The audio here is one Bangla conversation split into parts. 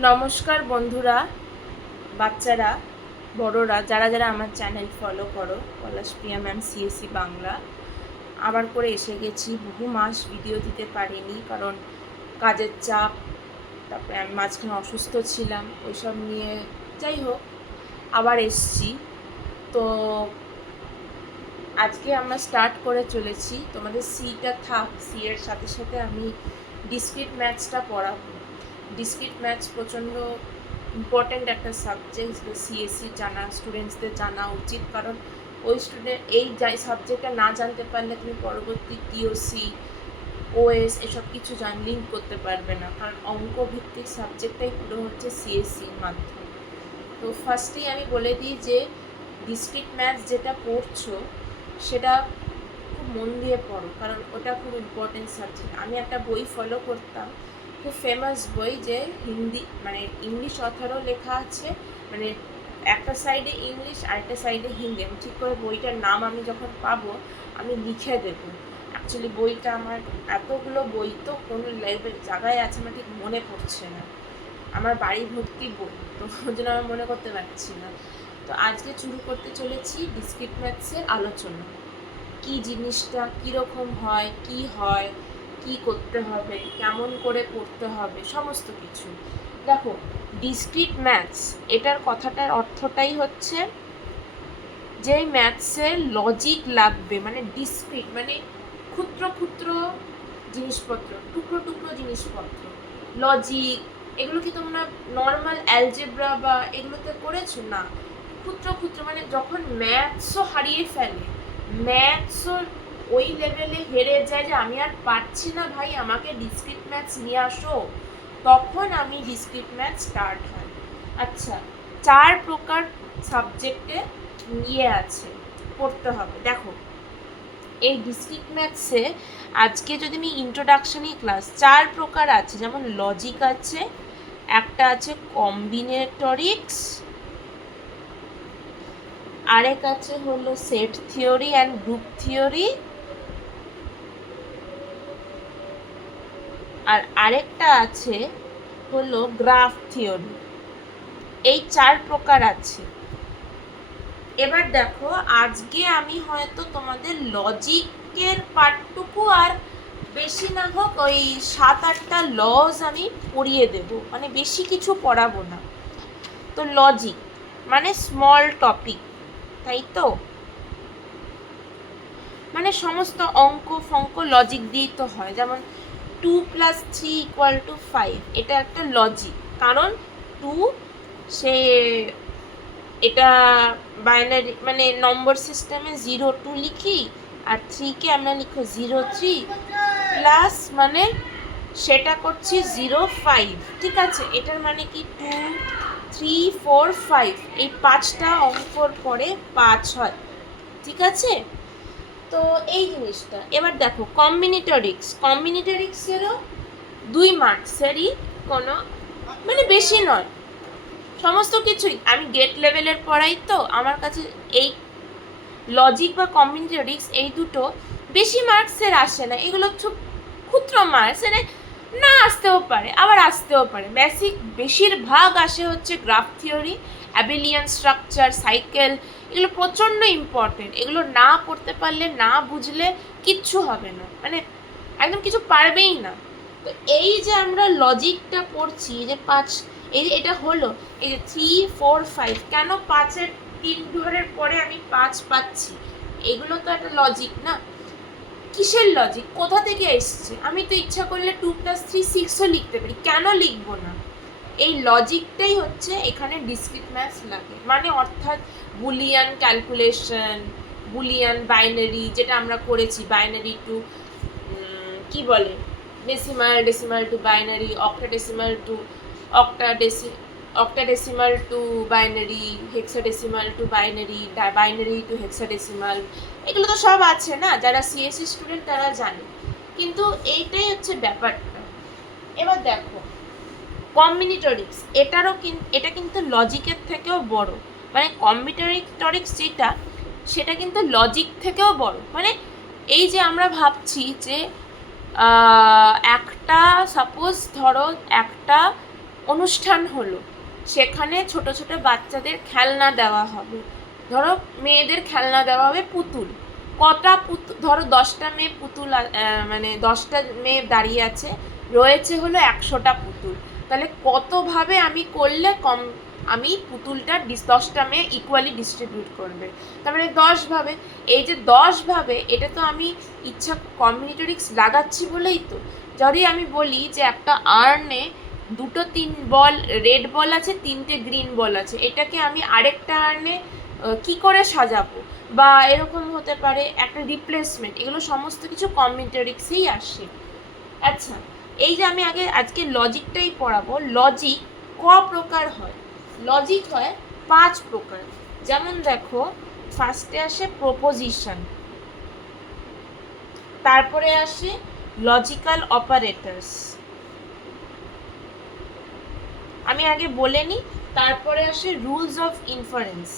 নমস্কার বন্ধুরা, বাচ্চারা, বড়রা, যারা যারা আমার চ্যানেল ফলো করো। পলাশপ্রিয়া ম্যাম সিএসসি বাংলা আবার করে এসে গেছি। বহু মাস ভিডিও দিতে পারিনি, কারণ কাজের চাপ, তারপরে আমি মাঝখানে অসুস্থ ছিলাম, ওইসব নিয়ে। যাই হোক, আবার এসছি। তো আজকে আমরা স্টার্ট করে চলেছি। তোমাদের সিটা থাক, সি এর সাথে সাথে আমি ডিসক্রিট ম্যাথসটা পড়াবো। ডিসক্রিট ম্যাথস প্রচণ্ড ইম্পর্ট্যান্ট একটা সাবজেক্ট, সিএসসি জানা স্টুডেন্টসদের জানা উচিত, কারণ ওই স্টুডেন্ট এই সাবজেক্টটা না জানতে পারলে তুমি পরবর্তী টিওসি, ওএস এসব কিছু লিঙ্ক করতে পারবে না, কারণ অঙ্ক ভিত্তিক সাবজেক্টটাই পুরো হচ্ছে সিএসসির মাধ্যমে। তো ফার্স্টেই আমি বলে দিই যে ডিসক্রিট ম্যাথস যেটা পড়ছো সেটা খুব মন দিয়ে পড়ো, কারণ ওটা খুব ইম্পর্টেন্ট সাবজেক্ট। আমি একটা বই ফলো করতাম, খুব ফেমাস বই, যে হিন্দি মানে ইংলিশ অথারও লেখা আছে, মানে একটা সাইডে ইংলিশ আর একটা সাইডে হিন্দি। আমি ঠিক করে বইটার নাম আমি যখন পাবো আমি লিখে দেবো। অ্যাকচুয়ালি বইটা আমার, এতগুলো বই তো কোনো জায়গায় আছে আমার ঠিক মনে পড়ছে না, আমার বাড়ি ভর্তি বই, তো ওই জন্য আমি মনে করতে পারছি না। তো আজকে শুরু করতে চলেছি ডিসক্রিট ম্যাথসের আলোচনা। কি জিনিসটা কীরকম হয়, কি করতে হবে, কেমন করে পড়তে হবে, সমস্ত কিছু। দেখো, ডিসক্রিট ম্যাথস এটার কথাটার অর্থটাই হচ্ছে যে ম্যাথসের লজিক লাগবে, মানে ডিসক্রিট মানে ক্ষুদ্র ক্ষুদ্র জিনিসপত্র, টুকরো টুকরো জিনিসপত্র, লজিক। এগুলো কি তোমরা নর্মাল অ্যালজেব্রা বা এগুলোতে করেছো? না, ক্ষুদ্র ক্ষুদ্র, মানে যখন ম্যাথসও হারিয়ে ফেলে, ম্যাথসও ওই লেভেলে হেরে যায় যে আমি আর পারছি না ভাই, আমাকে ডিসক্রিট ম্যাথস নিয়ে আসো, তখন আমি ডিসক্রিট ম্যাথস স্টার্ট হয়। আচ্ছা, 4 প্রকার সাবজেক্টে নিয়ে আছে, পড়তে হবে। দেখো, এই ডিসক্রিট ম্যাথসে আজকে যদি আমি ইন্ট্রোডাকশনই ক্লাস, 4 প্রকার আছে, যেমন লজিক আছে, একটা আছে কম্বিনেটরিক্স, আরেক আছে হলো set theory and group theory, আর আরেকটা আছে হলো গ্রাফ থিওরি। এই 4 প্রকার আছে। এবার দেখো, আজকে আমি হয়তো তোমাদের লজিকের পার্টটুকু আর বেশি না হোক ওই 7-8টা লজ আমি পড়িয়ে দেব, মানে বেশি কিছু পড়াবো না। তো লজিক মানে স্মল টপিক, তাই তো, মানে সমস্ত অঙ্ক ফঙ্ক লজিক দিয়েই তো হয়। যেমন 2+3=5, এটা একটা লজিক, কারণ 2 সে এটা বাইনারি মানে নম্বর সিস্টেমে 0-2 লিখি, আর 3কে আমরা লিখো 0-3, প্লাস মানে সেটা করছি 0-5, ঠিক আছে। এটার মানে কি 2-3-4-5, এই 5টা অঙ্কর পরে 5 হয়, ঠিক আছে। তো এই জিনিসটা। এবার দেখো কম্বিনেটরিক্সেরও 2 মার্কসেরই, কোনো মানে বেশি নয়, সমস্ত কিছুই আমি গেট লেভেলের পড়াই, তো আমার কাছে এই লজিক বা কম্বিনেটরিক্স এই দুটো বেশি মার্কসের আসে না, এগুলো খুব ক্ষুদ্র মার্কস, মানে না আসতেও পারে আবার আসতেও পারে। বেশিরভাগ আসে হচ্ছে গ্রাফ থিওরি, অ্যাবিলিয়ান স্ট্রাকচার, সাইকেল, এগুলো প্রচণ্ড ইম্পর্টেন্ট। এগুলো না করতে পারলে, না বুঝলে কিচ্ছু হবে না, মানে একদম কিছু পারবেই না। তো এই যে আমরা লজিকটা পড়ছি, যে 5, এই যে এটা হলো, এই যে 3-4-5, কেন 5-এর 3 ঘরের পরে আমি 5 পাচ্ছি, এগুলো তো একটা লজিক না। কিসের লজিক, কোথা থেকে এসছে? আমি তো ইচ্ছা করলে 2+3=6ও লিখতে পারি, কেন লিখবো না? এই লজিকটাই হচ্ছে এখানে ডিসক্রিট ম্যাথস লাগে, মানে অর্থাৎ বুলিয়ান ক্যালকুলেশন, বুলিয়ান বাইনারি, যেটা আমরা করেছি, বাইনারি টু কি বলে, decimal to binary, octadecimal to octadecimal to binary, hexadecimal to binary, binary to hexadecimal, এগুলো তো সব আছে না, যারা সিএসসি স্টুডেন্ট তারা জানে। কিন্তু এইটাই হচ্ছে ব্যাপারটা। এবার দেখো, কম্বিনেটরিক্স এটা কিন্তু লজিকের থেকেও বড়, মানে কম্বিনেটরিক্স যেটা, সেটা কিন্তু লজিক থেকেও বড়। মানে এই যে আমরা ভাবছি যে একটা সাপোজ ধরো একটা অনুষ্ঠান হলো, সেখানে ছোট ছোট বাচ্চাদের খেলনা দেওয়া হবে। ধরো মেয়েদের খেলনা দেওয়া হবে পুতুল, কটা পুতুল, ধরো 10টা মেয়ে পুতুল, মানে 10টা মেয়ে দাঁড়িয়ে আছে, রয়েছে হলো 100টা পুতুল। তাহলে কতভাবে আমি করলে আমি পুতুলটা 10টা মেয়ে ইকুয়ালি ডিস্ট্রিবিউট করবে, তার মানে 10ভাবে। এই যে 10ভাবে, এটা তো আমি ইচ্ছা কমিউনিটি রিস্ক লাগাচ্ছি বলেই তো। যদি আমি বলি যে একটা আর্নে 3 বল রেড বল আছে, 3টে গ্রিন বল আছে, এটাকে আমি আরেকটা আর্নে কি করে সাজাবো, বা এরকম হতে পারে একটা রিপ্লেসমেন্ট, এগুলো সমস্ত কিছু কমিউনিটি রিস্কেই আসে। আচ্ছা, এই যে আমি আজকে লজিকটাই পড়াবো। লজিক প্রকার হয়? লজিক হয় 5 প্রকার। যেমন দেখো, ফার্স্টে আসে প্রপোজিশন, তারপরে আসে লজিক্যাল অপারেটরস, আমি আগে বলে নিই। তারপরে আসে রুলস অফ ইনফারেন্স,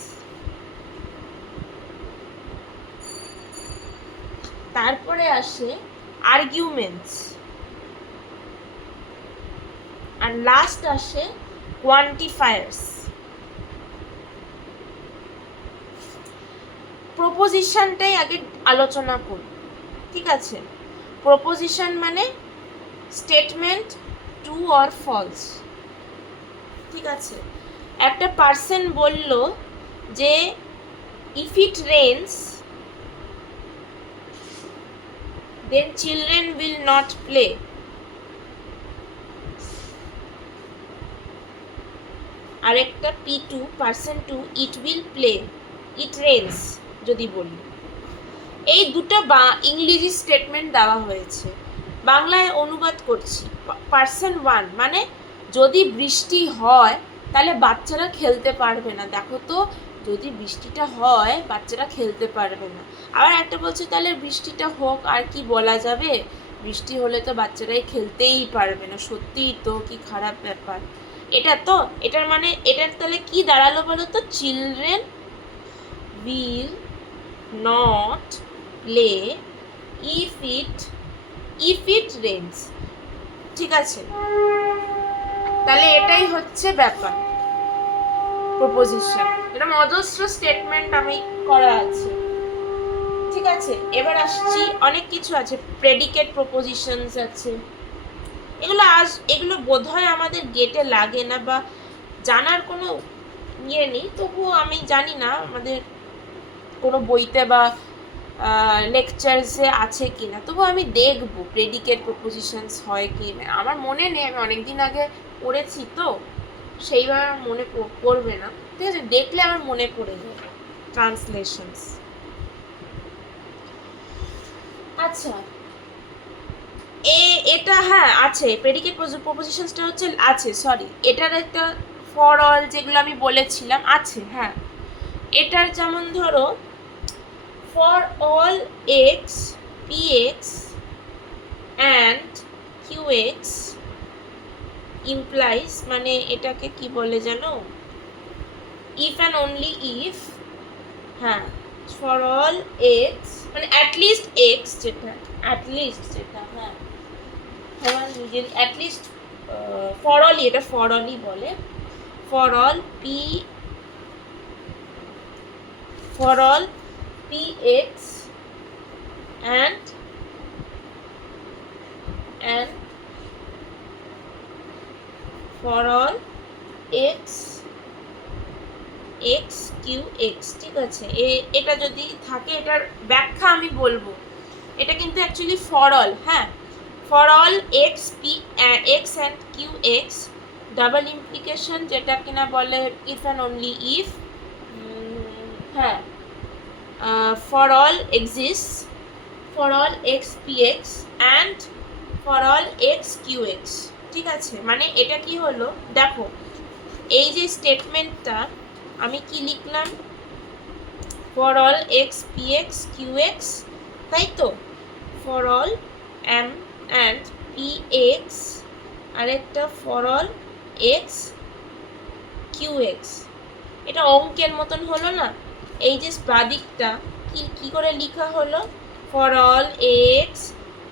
তারপরে আসে আর্গুমেন্টস, আর লাস্ট আসে কোয়ান্টিফায়ার্স। প্রপোজিশনটাই আগে আলোচনা করব, ঠিক আছে? প্রপোজিশন মানে স্টেটমেন্ট, ট্রু অর ফলস, ঠিক আছে? একটা পার্সন বলল যে if it rains then children will not play. আরেকটা P2, person 2, it will play, it rains যদি বলি। এই দুটো ইংরেজি স্টেটমেন্ট দেওয়া হয়েছে, বাংলায় অনুবাদ করছি। পার্সন 1 মানে যদি বৃষ্টি হয় তাহলে বাচ্চারা খেলতে পারবে না। দেখো তো, যদি বৃষ্টিটা হয় বাচ্চারা খেলতে পারবে না। আবার একটা বলছে তাহলে বৃষ্টিটা হোক, আর কি বলা যাবে, বৃষ্টি হলে তো বাচ্চারাই খেলতেই পারবে না। সত্যিই তো, কি খারাপ ব্যাপার এটা। তো এটার মানে, এটার তাহলে কি দাঁড়ালো বলো তো? Children will not play if it rains, ঠিক আছে? তাহলে এটাই হচ্ছে ব্যাপার প্রপোজিশন। এরকম অজস্র স্টেটমেন্ট আমি করা আছে, ঠিক আছে? এবার আসছি, অনেক কিছু আছে, প্রেডিকেট প্রপোজিশনস আছে। এগুলো বোধহয় আমাদের গেটে লাগে না বা জানার কোনো ইয়ে নেই, তবুও আমি জানি না আমাদের কোনো বইতে বা লেকচার্সে আছে কি না, তবু আমি দেখবো প্রেডিকেট প্রপোজিশনস হয় কি না। আমার মনে নেই, আমি অনেকদিন আগে পড়েছি তো, সেইভাবে আমার মনে পড়বে না, ঠিক আছে? দেখলে আমার মনে পড়ে যাবে ট্রান্সলেশনস। আচ্ছা, এটা হ্যাঁ আছে, প্রেডিকেট প্রপোজিশনসটা হচ্ছে আছে, সরি, এটার একটা ফর অল যেগুলো আমি বলেছিলাম আছে, হ্যাঁ। এটার যেমন ধরো, for all x px and qx implies, মানে এটাকে কি বলে জানো, if and only if, হ্যাঁ, for all x মানে at least x, যেটা হ্যাঁ আমার নিজের at least for all, এটা for all-ই বলে, for all px and for all x qx, ঠিক আছে? এটা যদি থাকে, এটার ব্যাখ্যা আমি বলবো। এটা কিন্তু অ্যাকচুয়ালি ফর অল, হ্যাঁ, for all x and qx, double implication, যেটা কিনা বলে ইফ অ্যান্ড অনলি ইফ, হ্যাঁ, for all exists for all x px and for all x qx, ঠিক আছে? মানে এটা কি হলো, দেখো এই যে স্টেটমেন্টটা আমি কি লিখলাম, for all x px qx, তাই তো? for all m and px, আরেকটা for all x qx। এটা অঙ্কের মতন হলো না? এই যে বাদিকটা কি করে লেখা হলো, for all x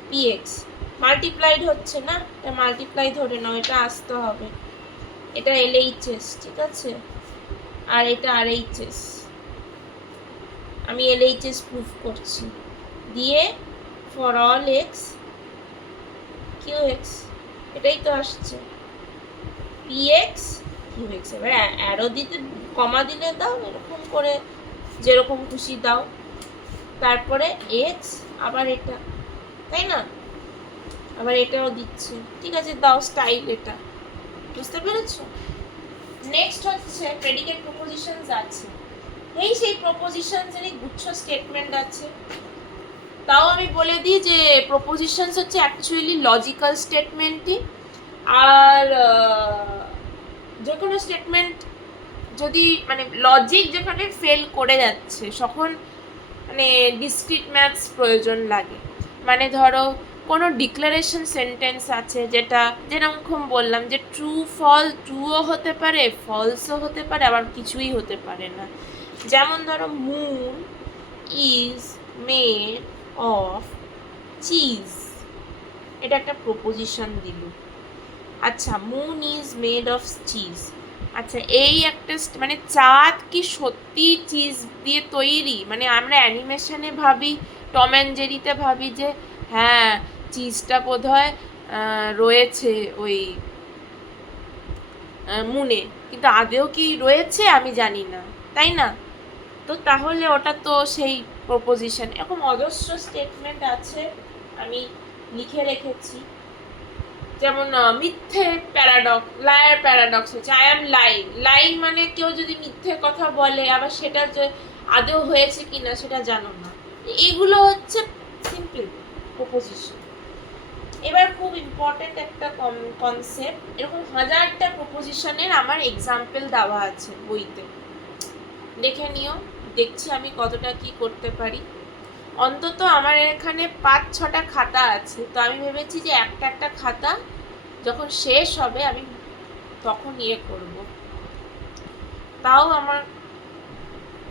px, multiplied হচ্ছে না, এটা মাল্টিপ্লাই ধরে নাও, এটা আসতে হবে। এটা LHS, ঠিক আছে, আর এটা RHS। আমি LHS প্রুফ করছি, দিয়ে ফর অল এক্স QX, এটাই তো আসছে PX QX। এবার অ্যারো দিতে, কমা দিলে দাও, এরকম করে যেরকম খুশি দাও, তারপরে এক্স, আবার এটা, তাই না, আবার এটাও দিচ্ছে, ঠিক আছে, দাও স্টাইল, এটা বুঝতে পেরেছো? নেক্সট হচ্ছে প্রেডিকেট প্রপোজিশনস আছে। এই সেই প্রপোজিশনসেরই গুচ্ছ স্টেটমেন্ট আছে। তাও আমি বলে দিই যে প্রপোজিশনস হচ্ছে অ্যাকচুয়ালি লজিক্যাল স্টেটমেন্টই, আর যে কোনো স্টেটমেন্ট যদি মানে লজিক যেখানে ফেল করে যাচ্ছে, তখন মানে ডিসক্রিট ম্যাথস প্রয়োজন লাগে। মানে ধরো কোনো ডিক্লারেশন সেন্টেন্স আছে, যেটা যেরকম বললাম যে ট্রুও হতে পারে, ফলসও হতে পারে, আবার কিছুই হতে পারে না। যেমন ধরো moon is made of cheese, এটা একটা প্রপোজিশন দিল। আচ্ছা, moon is made of cheese, আচ্ছা এই একটা মানে চাঁদ কি সত্যি চিজ দিয়ে তৈরি? মানে আমরা অ্যানিমেশনে ভাবি, টম অ্যান্ড জেরিতে ভাবি যে হ্যাঁ চিজটা বোধহয় রয়েছে ওই মুনে, কিন্তু আদেও কি রয়েছে আমি জানি না, তাই না? তো তাহলে ওটা তো সেই প্রপোজিশন। এরকম অজস্র স্টেটমেন্ট আছে, আমি লিখে রেখেছি। যেমন মিথ্যে প্যারাডক্স, লায়ার প্যারাডক্স হচ্ছে আই অ্যাম লাইং। লাইং মানে কেউ যদি মিথ্যে কথা বলে, আবার সেটা যে আদৌ হয়েছে কিনা সেটা জানো না, এইগুলো হচ্ছে সিম্পল প্রপোজিশন। এবার খুব ইম্পর্টেন্ট একটা কনসেপ্ট, এরকম হাজারটা প্রপোজিশনের আমার এক্সাম্পল দেওয়া আছে বইতে, দেখে নিও, দেখছি আমি কতটা কি করতে পারি। অন্তত আমার এখানে 5-6টা খাতা আছে, তো আমি ভেবেছি যে একটা একটা খাতা যখন শেষ হবে আমি তখন করব। তাও আমার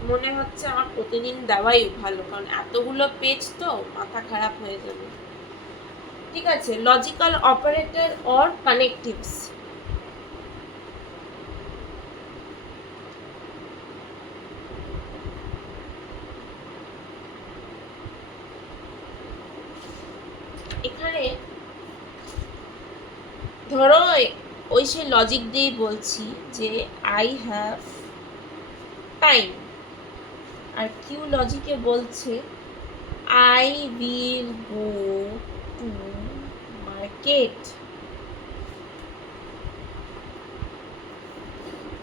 মনে হচ্ছে আমার প্রতিদিন দেওয়াই ভালো, কারণ এতগুলো পেজ তো মাথা খারাপ হয়ে যাবে। ঠিক আছে, লজিক্যাল অপারেটর অর কানেকটিভস। এখানে ধরো ওই সেই লজিক দিয়েই বলছি যে আই হ্যাভ টাইম, আর কিউ লজিকে বলছে I will go to market.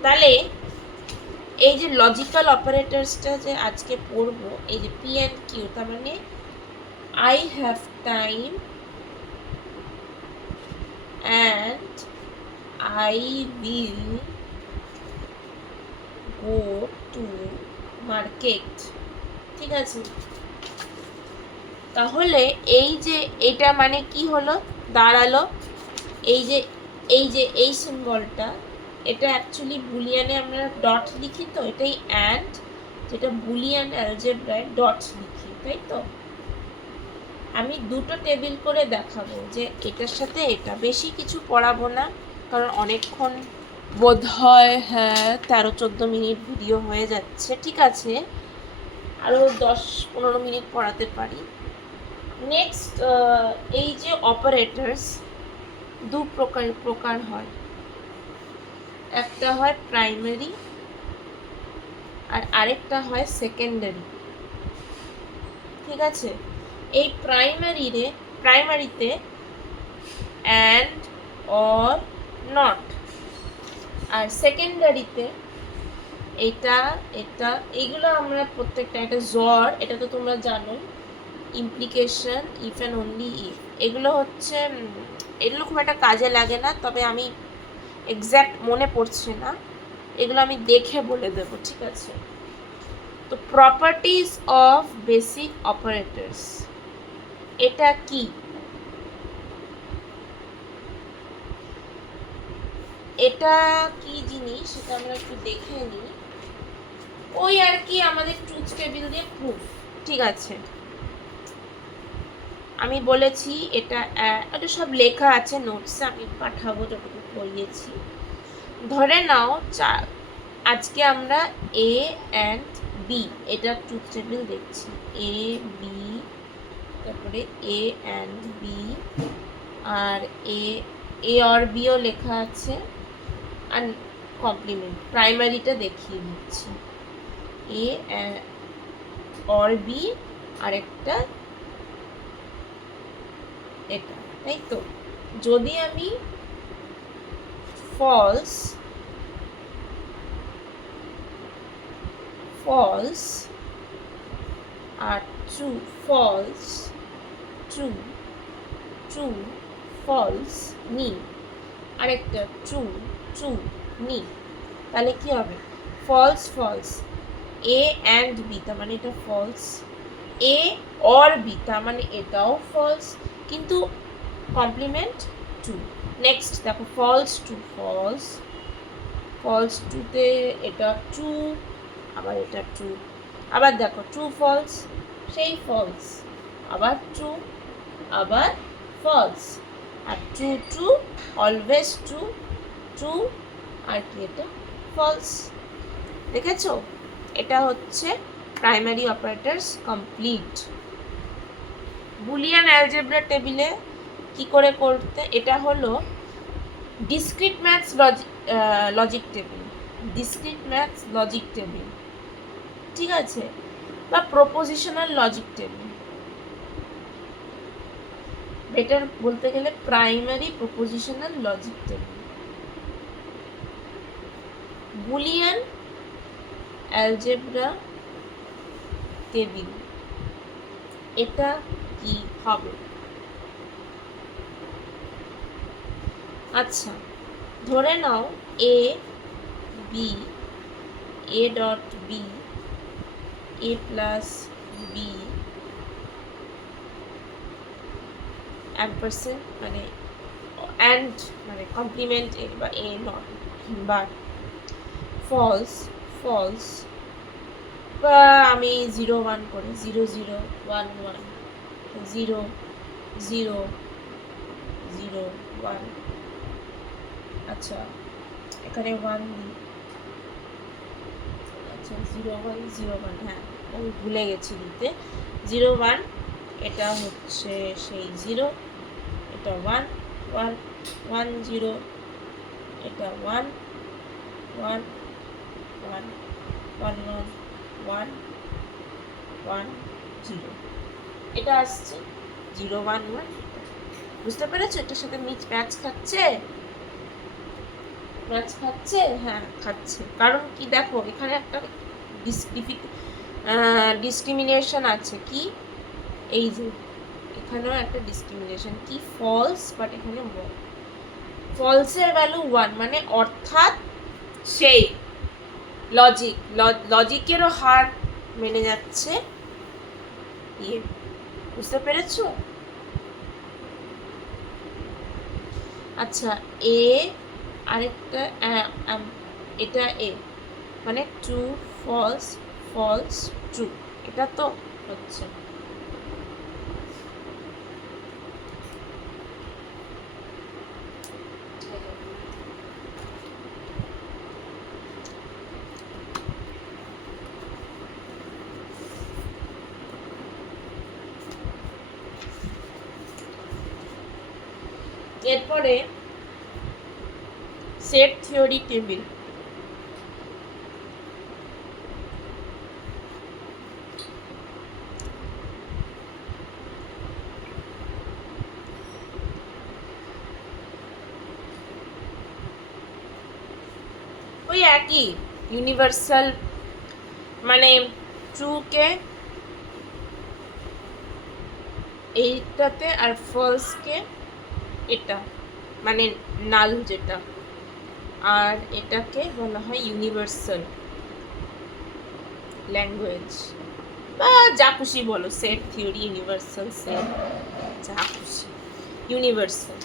তাহলে এই যে লজিক্যাল অপারেটরসটা যে আজকে পড়বো, এই যে পি অ্যান্ড কিউ, তার মানে I have time and I will go to market, ঠিক আছে? তাহলে এই যে এটা মানে কি হলো দাঁড়ালো, এই সিম্বলটা, এটা অ্যাকচুয়ালি বুলিয়ানে আমরা ডট লিখি, তো এটাই অ্যান্ড, যেটা বুলিয়ান অ্যালজেব্রায় ডট লিখি, তাই তো? আমি দুটো টেবিল করে দেখাবো যে এটার সাথে এটা, বেশি কিছু পড়াবো না, কারণ অনেকক্ষণ বোধ হয়, হ্যাঁ 13-14 মিনিট ভিডিও হয়ে যাচ্ছে, ঠিক আছে, আরও 10-15 মিনিট পড়াতে পারি। নেক্সট, এই যে অপারেটরস দু প্রকার হয়, একটা হয় প্রাইমারি আর আরেকটা হয় সেকেন্ডারি, ঠিক আছে? এই প্রাইমারিতে অ্যান্ড অর নট, আর সেকেন্ডারিতে এটা এইগুলো আমরা প্রত্যেকটা, একটা জ্বর, এটা তো তোমরা জানো, implication, if and only if, এগুলো হচ্ছে, এগুলো খুব একটা কাজে লাগে না, তবে আমি এক্স্যাক্ট মনে পড়ছে না, এগুলো আমি দেখে বলে দেবো, ঠিক আছে? তো প্রপার্টিজ অফ বেসিক অপারেটরস, এটা কি? এটা কি জিনিস সেটা আমরা একটু দেখে নিই। ওই আর কি আমাদের ট্রুথ টেবিল দিয়ে প্রুফ, ঠিক আছে? আমি বলেছি এটা সব লেখা আছে নোটসে, আমি পাঠাবো যতটুকু পড়িয়েছি। ধরে নাও আজকে আমরা এ অ্যান্ড বি এটা ট্রুথ টেবিল দেখছি, এ বি, তারপরে এ অ্যান্ড বি, আর এ অর বিও লেখা আছে, আর কমপ্লিমেন্ট প্রাইমারিটা দেখিয়ে দিচ্ছি, এ অর বি আর একটা এটা, তাই তো? যদি আমি ফলস আর true, false true, true false নি, আরেকটা ট্রু ট্রু নি, তাহলে কি হবে? False false, A and B তার মানে এটা ফলস, এ অর বি তার মানে এটাও ফলস, কিন্তু কমপ্লিমেন্ট ট্রু। নেক্সট দেখো ফলস টু, ফলস টুতে এটা ট্রু, আবার এটা ট্রু, আবার দেখো ট্রু ফলস, সেই ফলস, আবার ট্রু, আবার ফলস, আর true true always true, true আর কি এটা ফলস। দেখেছো? এটা হচ্ছে primary operators complete. Boolean algebra টেবিলে কি করে করতে, এটা হলো discrete maths logic table, discrete maths logic table, ঠিক আছে, বা প্রপোজিশনাল লজিক টেবিল, বেটার বলতে গেলে primary propositional logic table. Boolean algebra table এটা কি হবে? আচ্ছা, ধরে নাও A B, A dot B, A plus B ampersand মানে অ্যান্ড মানে কমপ্লিমেন্ট এ বা এ নট, বা ফলস ফলস, বা আমি 0 1 করে 0 0 1 1, 0 0 0 1, আচ্ছা এখানে 1 দিই, আচ্ছা 0 1 0 1, হ্যাঁ আমি ভুলে গেছি দিতে, 0 1, এটা হচ্ছে সেই 0, এটা 1 1 1 0, এটা 1 1 1 1 1 1 0, এটা আসছে 0 1 1। বুঝতে পেরেছো? এটার সাথে ম্যাচ খাচ্ছে, ম্যাচ খাচ্ছে, হ্যাঁ খাচ্ছে। কারণ কি দেখো এখানে একটা ডিসক্রিমিনেশন আছে, কি এই যে এখানেও একটা ডিসক্রিমিনেশন, কি ফলস, বাট এখানে ফলসের ভ্যালু 1, মানে অর্থাৎ সেই লজিকেরও হার মেনে যাচ্ছে ইয়ে। বুঝতে পেরেছো? আচ্ছা এ আরেকটা এটা এ মানে ট্রু ফলস ফলস ট্রু, এটা তো হচ্ছে। এরপরে সেট থিওরি টেবিল, ওই একই ইউনিভার্সাল, মানে ট্রুকে এইটাতে আর ফলসকে এটা মানে নাল যেটা, আর এটাকে বলা হয় ইউনিভার্সাল ল্যাঙ্গুয়েজ, বা যা খুশি বলো, সেট থিওরি, ইউনিভার্সাল সেট, যা খুশি, ইউনিভার্সাল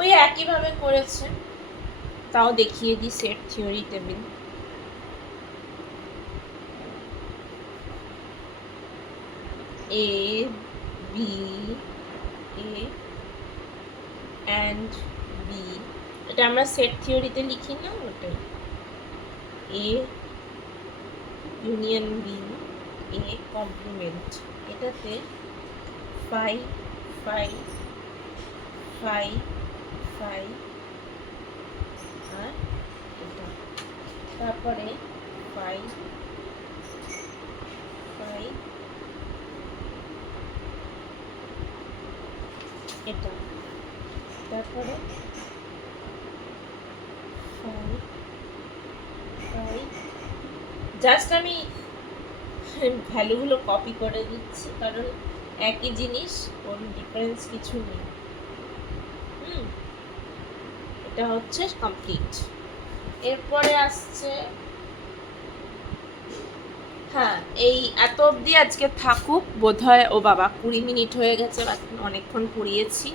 ওই একইভাবে করেছে। তাও দেখিয়ে দিই set theory table. A B A and B এটা আমরা সেট থিওরিতে লিখি না, ওটাই। A union B A complement, এটাতে 5 5 5 5 আর এটা, তারপরে 5 5 এটা, তারপরে 5 5, জাস্ট আমি ভ্যালুগুলো কপি করে দিচ্ছি কারণ একই জিনিস, কোনো ডিফারেন্স কিছু নেই। এটা হচ্ছে কমপ্লিট। এরপরে আসছে, হ্যাঁ এই এত অবধি আজকে থাকুক বোধহয়। ও বাবা 20 মিনিট হয়ে গেছে, অনেকক্ষণ পড়িয়েছি।